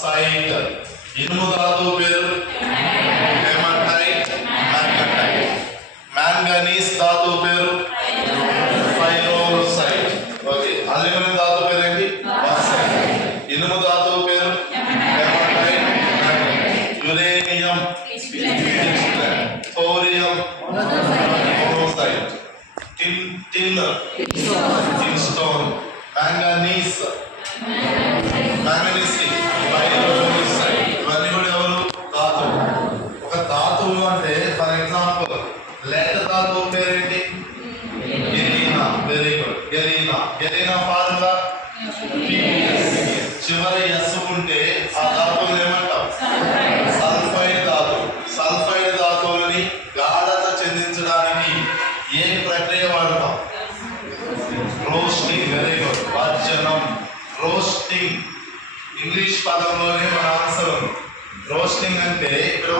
Site ఇనుము ధాతువు పేరు హెమటైట్ మ్యాగ్నటైట్. మ్యాంగనీస్ ధాతువు పేరు పైరోలుసైట్. ఓకే, అల్యూమినియం ధాతువు పేరు ఏంటి? ఇనుము ధాతువు పేరు hematite magnetite. Uranium thorium monazite. Tin stone. Manganese ఇవన్నీ కూడా ఎవరు? ధాతువు. ఒక ధాతువు అంటే ఫర్ ఎగ్జాంపుల్ లెడ్ ధాతువు పేరేంటి? Galena. Very good, galena. Galena formula చివరి ఎస్ ఉంటే ఆ ధాతువుని ఏమంటాం? సల్ఫైడ్ ధాతువు. సల్ఫైడ్ ధాతువులని గాఢత చెందించడానికి ఏ ప్రక్రియ వాడతాం? రోస్టింగ్. వెరీ గుడ్, వర్జనం. రోస్టింగ్ ఇంగ్లీష్ పదంలోనే మన ఆన్సర్ ఉంది. రోస్టింగ్ అంటే ఇక్కడ